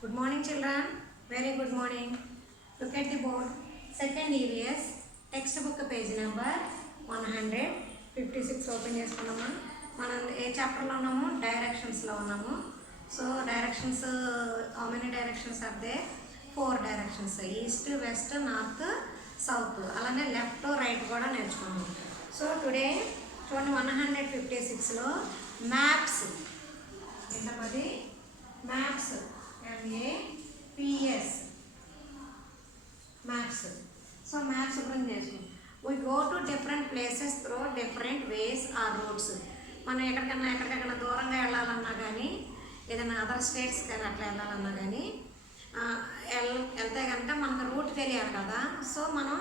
Good morning, children. Very good morning. Look at the board. Second EVS textbook page number 156 open చేసుకున్నామా. మనం ఏ చాప్టర్లో ఉన్నాము? డైరెక్షన్స్లో ఉన్నాము. So directions, how many directions are there? 4 directions. East, west, north, south. అలానే left, right కూడా నేర్చుకున్నాము. So today చూడండి 156లో maps. ఎంతమంది maps? MAPS maps. So maps గురించి నేర్చుకుంటాం. We go to different places through different ways or routes. మనం ఎక్కడికైనా దూరంగా వెళ్ళాలన్నా కానీ, ఏదైనా అదర్ స్టేట్స్ కానీ అట్లా వెళ్ళాలన్నా కానీ వెళ్తే కనుక మనకు రూట్ తెలియాలి కదా. సో మనం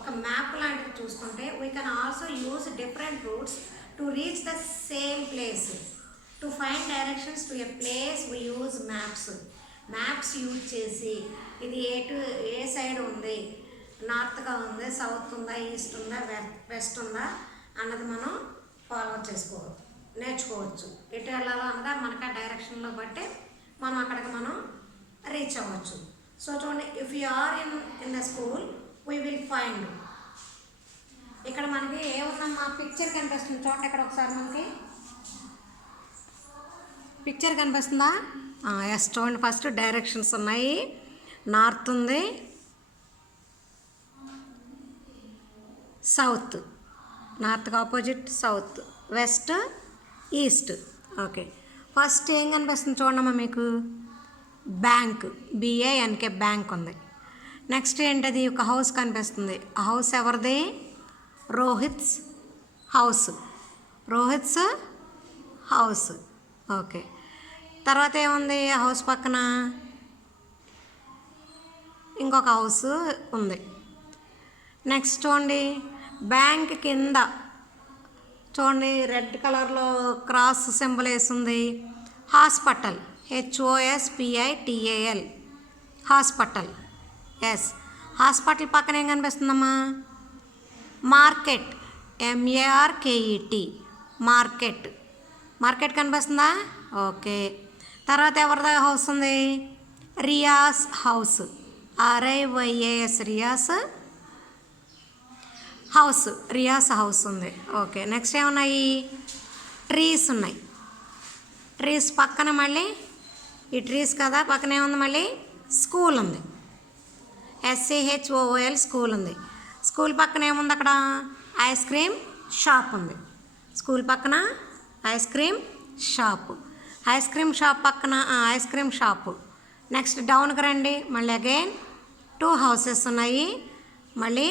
ఒక మ్యాప్ లాంటిది చూసుకుంటే we can also use different routes to reach the same place. To find directions to a place we use maps. Maps use చేసి ఇది ఏ సైడ్ ఉంది, నార్త్గా ఉంది, సౌత్ ఉందా, ఈస్ట్ ఉందా, వెస్ట్ ఉందా అన్నది మనం ఫాలో నేర్చుకోవచ్చు. ఎటు వెళ్ళాలో అన్నదా మనకు ఆ డైరెక్షన్లో బట్టి మనం అక్కడికి మనం రీచ్ అవ్వచ్చు. సో చూడండి, if you are in the school we will find. ఇక్కడ మనకి ఏముందమ్మా పిక్చర్ కనిపిస్తుంది చూడండి. ఇక్కడ ఒకసారి మనకి పిక్చర్ కనిపిస్తుందా? ఎస్ చూడండి. ఫస్ట్ డైరెక్షన్స్ ఉన్నాయి. నార్త్ ఉంది, సౌత్, నార్త్కి opposite south, west, east. Okay, first ఏం కనిపిస్తుంది చూడమ్మా మీకు? బ్యాంక్, BANK బ్యాంక్ ఉంది. నెక్స్ట్ ఏంటది? ఒక హౌస్ కనిపిస్తుంది. ఆ హౌస్ ఎవరిది? Rohit's house. Rohit's house. Okay, తర్వాత ఏముంది? హౌస్ పక్కన ఇంకొక హౌస్ ఉంది. నెక్స్ట్ చూడండి, బ్యాంక్ కింద చూడండి రెడ్ కలర్లో క్రాస్ సింబల్ వేసింది. Hospital, HOSPITAL hospital. Yes, hospital పక్కన ఏం కనిపిస్తుందమ్మా? Market, MARKET market. మార్కెట్ కనిపిస్తుందా? ఓకే, తర్వాత ఎవరిదా హౌస్ ఉంది? Riyas house, RIYAS Riyas house. Riyas house ఉంది. ఓకే, నెక్స్ట్ ఏమున్నాయి? ట్రీస్ ఉన్నాయి. ట్రీస్ పక్కన మళ్ళీ ఈ ట్రీస్ కదా పక్కన ఏముంది? మళ్ళీ స్కూల్ ఉంది. SCHOOL స్కూల్ ఉంది. స్కూల్ పక్కన ఏముంది? అక్కడ ఐస్ క్రీమ్ షాప్ ఉంది. స్కూల్ పక్కన ice cream shop. Ice cream shop పక్కన ఐస్ క్రీమ్ షాపు. నెక్స్ట్ డౌన్కి రండి. మళ్ళీ అగైన్ 2 హౌసెస్ ఉన్నాయి. మళ్ళీ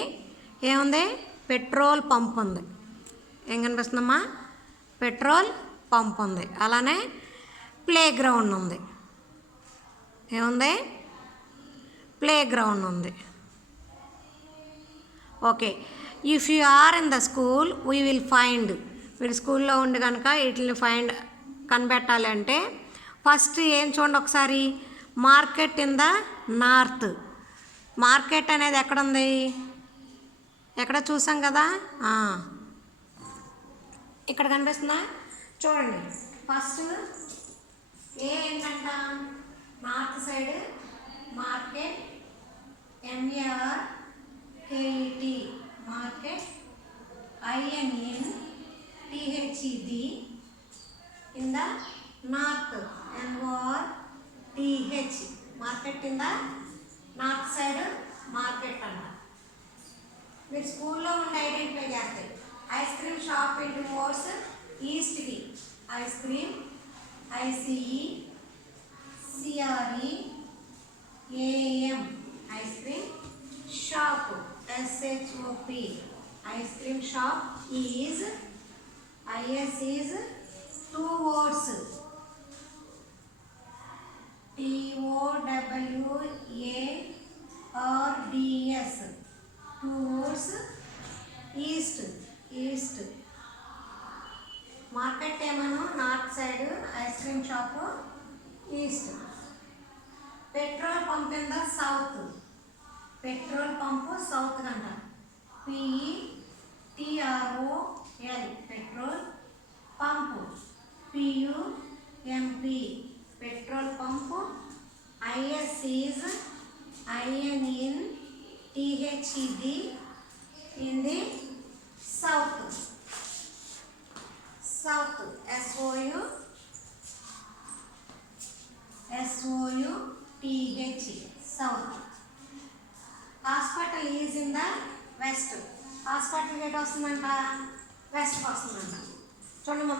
ఏముంది? పెట్రోల్ పంప్ ఉంది. ఏం కనిపిస్తుందమ్మా? పెట్రోల్ పంప్ ఉంది. అలానే ప్లే గ్రౌండ్ ఉంది. ఏముంది? ప్లే గ్రౌండ్ ఉంది. Okay, if you are in the school we will find. వీడు స్కూల్లో ఉండి కనుక వీటిని కనిపెట్టాలి అంటే ఫస్ట్ ఏం చూడండి ఒకసారి. Market in the north. Market అనేది ఎక్కడుంది? ఎక్కడ చూసాం కదా, ఇక్కడ కనిపిస్తుందా? చూడండి, ఫస్ట్ ఏంటంట? North side market, MARKET market, INNTHED in the north, NORTH market in the north side market అంట. మీరు స్కూల్లో ఉండి ఐడెంటిఫై చేస్తాయి. ఐస్ క్రీమ్ షాప్ ఇంటి మోర్స్ ఈస్ట్కి. Ice cream, ICECREAM ice cream shop, SHOP ice cream shop. IS is 2 words, TOWARDS 2 words. East, market ఏమో north side, ice cream shop east. Petrol pump in the south. Petrol pump south కంట. PETROL petrol pump. PUMP petrol pump. IS is IN in THED in the south. South. SOUTH. South. Hospital is in the west. Hospital ఎటు వస్తుందంట, west వస్తుందంట. చూడండి మా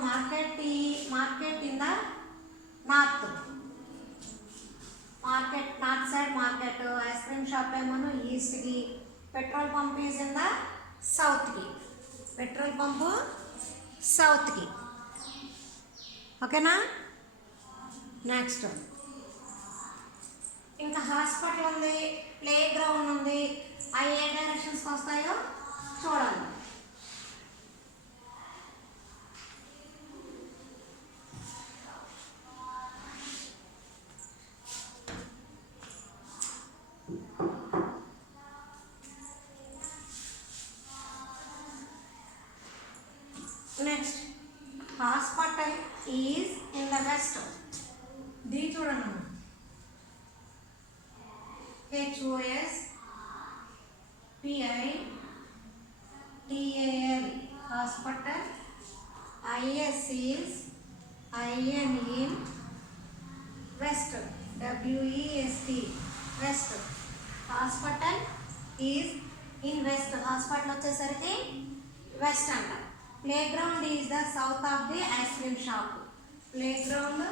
market in the north. Market north side market. Ice cream shop ఏమో ఈస్ట్కి. Petrol pump is in the సౌత్కి. Petrol pump సౌత్కి. ఓకేనా. నెక్స్ట్ ఇంకా హాస్పిటల్ ఉంది, ప్లే గ్రౌండ్ ఉంది. అవి ఏ డైరెక్షన్స్కి వస్తాయో చూడాలి. Next hospital is in the west. The చూడండి, HOSPITAL hospital. IS is IN in west. WEST west. Hospital is in west. Hospital వచ్చేసరికి వెస్ట్ అంట. Play ground is the south of the ice cream shop. Play ground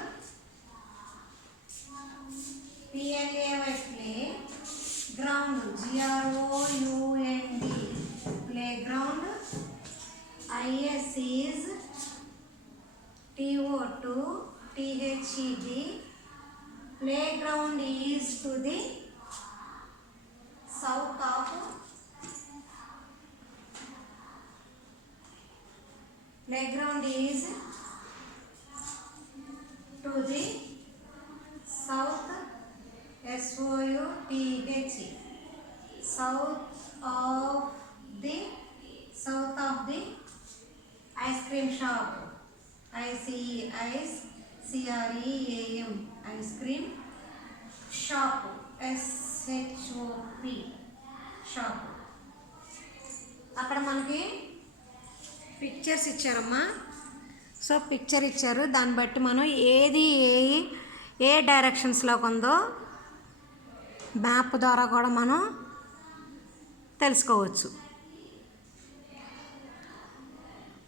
PLAY play ground GROUND play ground. IS is TOTHED play ground is to the south of. Playground is to the south. SOUTH south of the ice cream shop. ICEAM ice cream shop. SHOP shop. అక్కడ మనకి pictures ఇచ్చారమ్మా. So picture ఇచ్చారు, దాన్ని బట్టి మనం ఏది ఏ డైరెక్షన్స్లోకి ఉందో map ద్వారా కూడా మనం తెలుసుకోవచ్చు.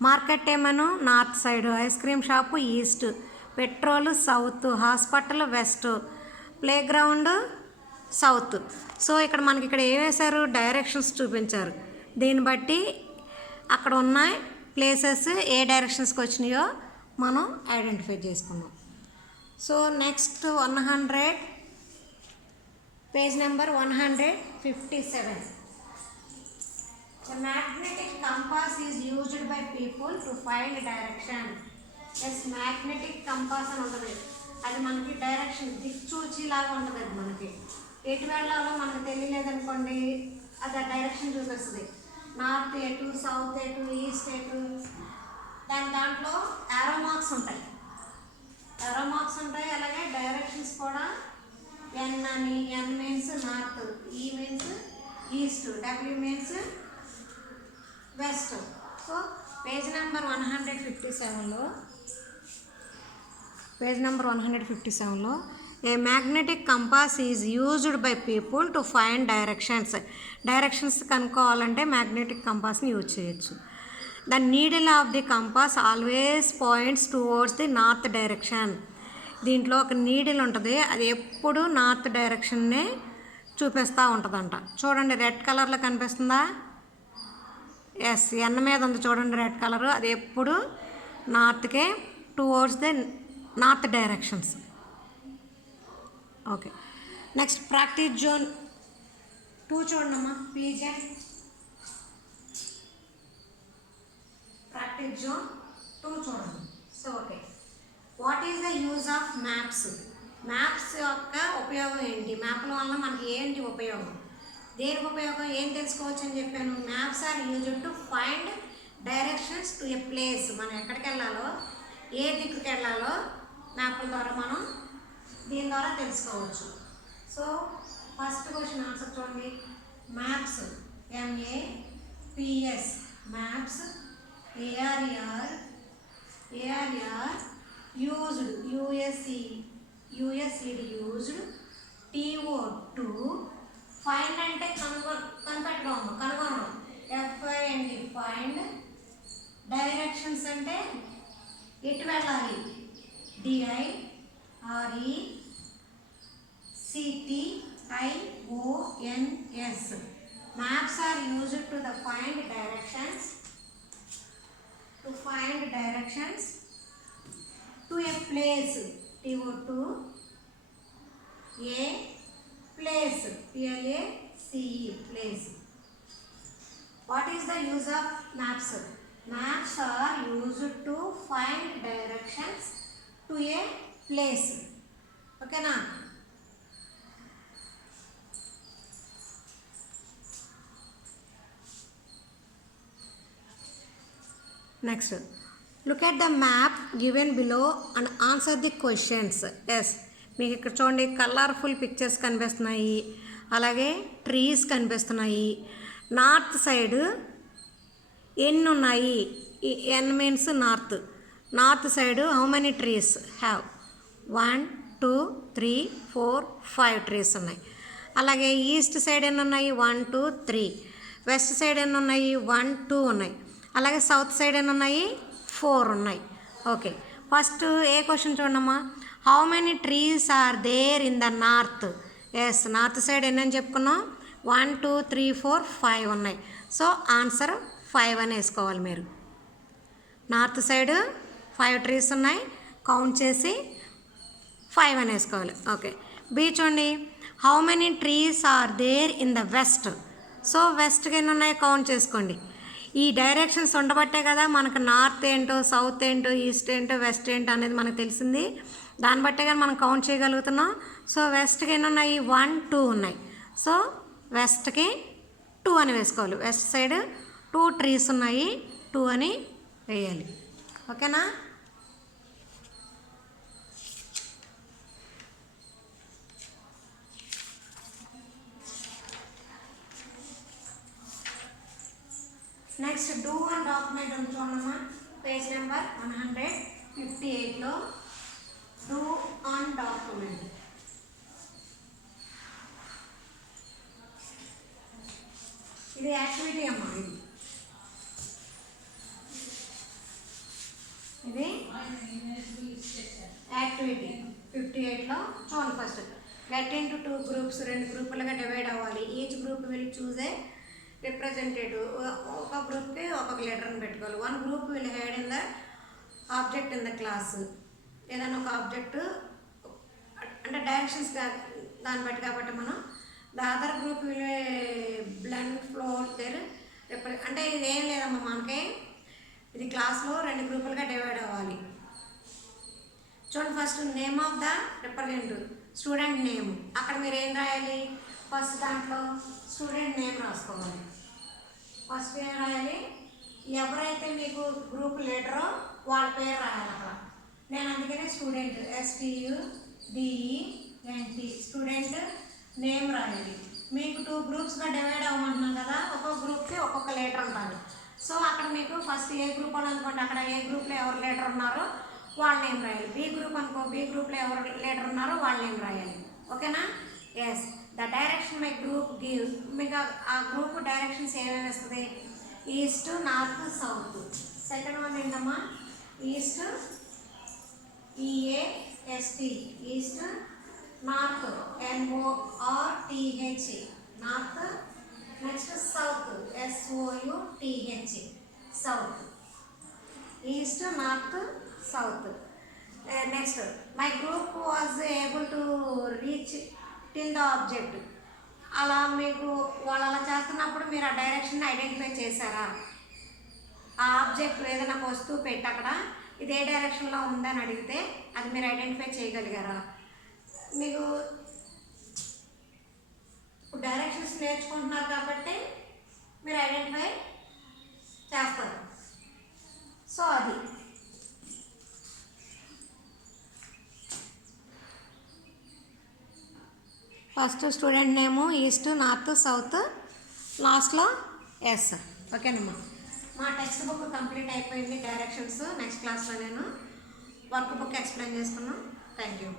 మార్కెట్ ఏమను north side, ice cream shop east, petrol south, hospital west, playground south. So ఇక్కడ మనకి ఇక్కడ ఏం వేశారు, డైరెక్షన్స్ చూపించారు. దీన్ని బట్టి అక్కడ ఉన్న ప్లేసెస్ ఏ డైరెక్షన్స్కి వచ్చినాయో మనం ఐడెంటిఫై చేసుకున్నాం. So next 100 page number 157. The magnetic compass is used by people to find direction. Yes, magnetic compass అని ఉంటుంది. అది మనకి డైరెక్షన్ దిక్సూచిలాగా ఉంటుంది. అది మనకి ఎటు వెళ్ళాలో మనకు తెలియలేదనుకోండి, అది ఆ డైరెక్షన్ చూపిస్తుంది. నార్త్ ఎటు, సౌత్ ఎటు, ఈస్ట్ ఎటు. దాంట్లో యారో మార్క్స్ ఉంటాయి. అలాగే డైరెక్షన్స్ కూడా ఎన్ అని. N means north, E means east, W means west. So page number 157లో a magnetic compass is used by people to find directions కనుక్కోవాలంటే మ్యాగ్నెటిక్ కంపాస్ని యూజ్ చేయొచ్చు. The needle of the compass always points towards the north direction. దీంట్లో ఒక needle ఉంటుంది, అది ఎప్పుడు north డైరెక్షన్నే చూపిస్తూ ఉంటుందంట. చూడండి రెడ్ కలర్లో కనిపిస్తుందా? ఎస్, ఎన్ మీద ఉంది చూడండి రెడ్ కలరు. అది ఎప్పుడు నార్త్కే, towards the north directions. Okay, next practice zone 2 చూడండమ్మా. పీజే ప్రాక్టీస్ జోన్ 2 చూడండి. So okay, what is the use of maps? Maps యొక్క ఉపయోగం ఏంటి? మ్యాప్ల వల్ల మనకి ఏంటి ఉపయోగం? దేనికి ఉపయోగం, ఏం తెలుసుకోవచ్చు అని చెప్పాను. Maps are used to find directions to a place. మనం ఎక్కడికి వెళ్ళాలో, ఏ దిక్కుకి వెళ్ళాలో మ్యాప్ల ద్వారా మనం దీని ద్వారా తెలుసుకోవచ్చు. సో ఫస్ట్ క్వశ్చన్ ఆన్సర్ చూడండి. Maps MAPS maps ARR used used TO2 find అంటే కనిపెట్టడం కనుగొనడం FIND ఫైండ్ డైరెక్షన్స్ అంటే ఎటు వెళ్ళాలి DIRECTIONS maps are used to find directions to a place TO2 a place PLACE place. What is the use of maps? Maps are used to find directions to a place. Okay na? Next, look at the map given below and answer the questions. Yes, మీకు ఇక్కడ చూడండి colourful pictures కనిపిస్తున్నాయి, అలాగే trees కనిపిస్తున్నాయి. North side ఎన్ని ఉన్నాయి? N means north side how many trees have? 1 2 3 4 5 trees ఉన్నాయి. అలాగే ఈస్ట్ సైడ్ ఎన్ని ఉన్నాయి? 1 2 3. వెస్ట్ సైడ్ ఎన్ని ఉన్నాయి? 1 2 ఉన్నాయి. అలాగే సౌత్ సైడ్ ఎన్ని ఉన్నాయి? 4 ఉన్నాయి. ఓకే, ఫస్ట్ ఏ క్వశ్చన్ చూడమ్మా. How many trees are there in the north? Yes, north side ఎన్ని అని చెప్పుకున్నాం? 1 2 3 4 5 ఉన్నాయి. సో ఆన్సర్ 5 అని వేసుకోవాలి మీరు. నార్త్ సైడ్ 5 ట్రీస్ ఉన్నాయి, కౌంట్ చేసి 5 అని వేసుకోవాలి. ఓకే, బీ చూడండి. How many trees are there in the west? So వెస్ట్కి ఎన్ని ఉన్నాయి కౌంట్ చేసుకోండి. ఈ డైరెక్షన్స్ ఉండబట్టే కదా మనకు నార్త్ ఏంటో, సౌత్ ఏంటో, ఈస్ట్ ఏంటో, వెస్ట్ ఏంటో అనేది మనకు తెలిసింది. దాన్ని బట్టే కానీ మనం కౌంట్ చేయగలుగుతున్నాం. సో వెస్ట్కి ఎన్ని ఉన్నాయి? 1 2 ఉన్నాయి. సో వెస్ట్కి 2 అని వేసుకోవాలి. వెస్ట్ సైడ్ 2 ట్రీస్ ఉన్నాయి, 2 అని వేయాలి. ఓకేనా? నెక్స్ట్ డూ అండ్ డాక్యుమెంట్ ఉంది చూడమ్మా. పేజ్ నెంబర్ 158లో డూ అండ్ డాక్యుమెంట్. ఇది యాక్టివిటీ అమ్మా. ఇది యాక్టివిటీ 58లో చూడండి. ఫస్ట్ గెట్ ఇంటూ 2 గ్రూప్స్, 2 గ్రూపులుగా డివైడ్ అవ్వాలి. Each group will choose a representative. ఒక గ్రూప్కి ఒక్కొక్క లెటర్ని పెట్టుకోవాలి. 1 group will head in the object in the class. ఏదైనా ఒక ఆబ్జెక్ట్ అంటే డైరెక్షన్స్ దాన్ని బట్టి కాబట్టి మనం the other group will blend floor there అంటే ఇది ఏం లేదమ్మా, మనకి ఇది క్లాస్లో 2 గ్రూపులుగా డివైడ్ అవ్వాలి. చూడండి, first name of the representative, student name. అక్కడ మీరు ఏం రాయాలి? ఫస్ట్ దాంట్లో స్టూడెంట్ నేమ్ రాసుకోవాలి. ఫస్ట్ ఏం రాయాలి? ఎవరైతే మీకు గ్రూప్ లీడరో వాళ్ళ పేరు రాయాలి అక్కడ. నేను అందుకనే స్టూడెంట్ STUDENT స్టూడెంట్ నేమ్ రాయాలి. మీకు 2 గ్రూప్స్గా డివైడ్ అవ్వమంటున్నాం కదా, ఒక్కొక్క గ్రూప్కి ఒక్కొక్క లీడర్ ఉంటారు. సో అక్కడ మీకు ఫస్ట్ ఏ గ్రూప్ అని అనుకోండి, అక్కడ ఏ గ్రూప్లో ఎవరు లీడర్ ఉన్నారో వాళ్ళ నేమ్ రాయాలి. బి గ్రూప్ అనుకో, బి గ్రూప్లో ఎవరు లీడర్ ఉన్నారో వాళ్ళ నేమ్ రాయాలి. ఓకేనా? Yes, the direction my group give. మీకు ఆ గ్రూప్ డైరెక్షన్స్ ఏమేమి వస్తుంది? East, north, south. Second one ఏంటమ్మా? East EAST east, north NORTH north. Next south SOUTH south. East, north, south. Next my group was able to reach till the object. అలా మీకు వాళ్ళు అలా చేస్తున్నప్పుడు మీరు ఆ డైరెక్షన్ ఐడెంటిఫై చేశారా? ఆ ఆబ్జెక్ట్ ఏదైనా వస్తువు పెట్టి అక్కడ ఇది ఏ డైరెక్షన్లో ఉందని అడిగితే అది మీరు ఐడెంటిఫై చేయగలిగారా? మీకు డైరెక్షన్స్ నేర్చుకుంటున్నారు కాబట్టి మీరు ఐడెంటిఫై చేస్తారు. సో అది ఫస్ట్ స్టూడెంట్ నేము, ఈస్ట్, నార్త్, సౌత్, లాస్ట్లో ఎస్. ఓకేనమ్మా. మా టెక్స్ట్ బుక్ కంప్లీట్ అయిపోయింది. డైరెక్షన్స్ నెక్స్ట్ క్లాస్లో నేను వర్క్ బుక్ ఎక్స్ప్లెయిన్ చేసుకున్నాను. Thank you.